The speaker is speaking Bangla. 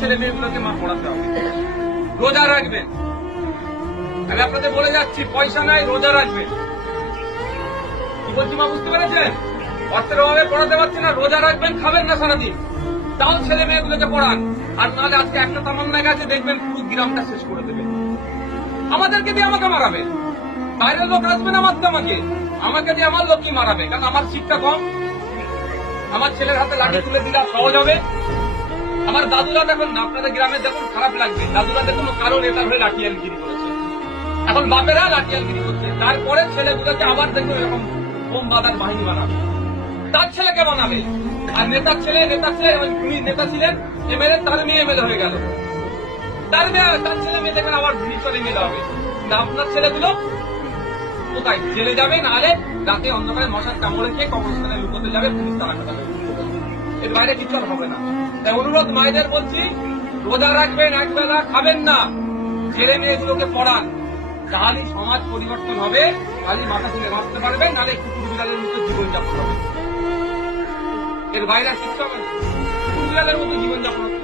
ছেলে মেয়েগুলোকে মা পড়াতে হবে। রোজা রাখবেন, আমি আপনাদের বলে যাচ্ছি, পয়সা নাই, রোজা রাখবেন। কি বলছি মা, বুঝতে পেরেছেন? অর্থের অভাবে পড়াতে পারছি না, রোজা রাখবেন, খাবেন না সারাদিন, তাও ছেলে মেয়েগুলোকে পড়ান। আর নাহলে আজকে একটা তামান্না গেছে, দেখবেন পুরো গ্রামটা শেষ করে দেবে। আমাদেরকে দিয়ে আমাকে মারাবে, বাইরের লোক আসবে না মারতে আমাকে দিয়ে আমার লোককে মারাবে, কারণ আমার শিক্ষা কম। আমার ছেলের হাতে লাঠি তুলে দিলে সহজ হবে। আমার দাদুরা দেখুন, আপনাদের গ্রামে দেখুন, খারাপ লাগবে, দাদুরা দেখুন কারো নেতার হয়ে লাঠিয়ালগিরি করেছে, এখন বাপেরা লাঠিয়ালগিরি করছে। তারপরে ছেলেগুলোকে আবার দেখুন এরকম বোম বাঁধার বাহিনী বানাবে, তার ছেলেকে বানাবে। আর নেতার ছেলে তুমি নেতা ছিলেন এমএলএ, তাহলে মেয়ে এমএলএ হয়ে গেল, তার ছেলে মেয়ে দেখবেন আবার ভিতরে মেলে হবে। আপনার ছেলেগুলো কোথায়? জেলে যাবে, নাহলে রাতে অন্ধকারে মশার কামড়ে খেয়ে কবরস্থানে লুকোতে যাবে, পুলিশ তারা কাটাবে। এর বাইরে কিছু আর হবে না। তাই অনুরোধ মায়েদের বলছি, রোজা রাখবেন, একবেলা খাবেন না, ছেলে মেয়েগুলোকে পড়ান, তাহলেই সমাজ পরিবর্তন হবে, তাহলেই মাথা তুলে বাঁচতে পারবে, নাহলে কুকুর বিড়ালের মতো জীবনযাপন হবে। এর বাইরে শিক্ষা কুকুর বিড়ালের মতো জীবনযাপন হবে।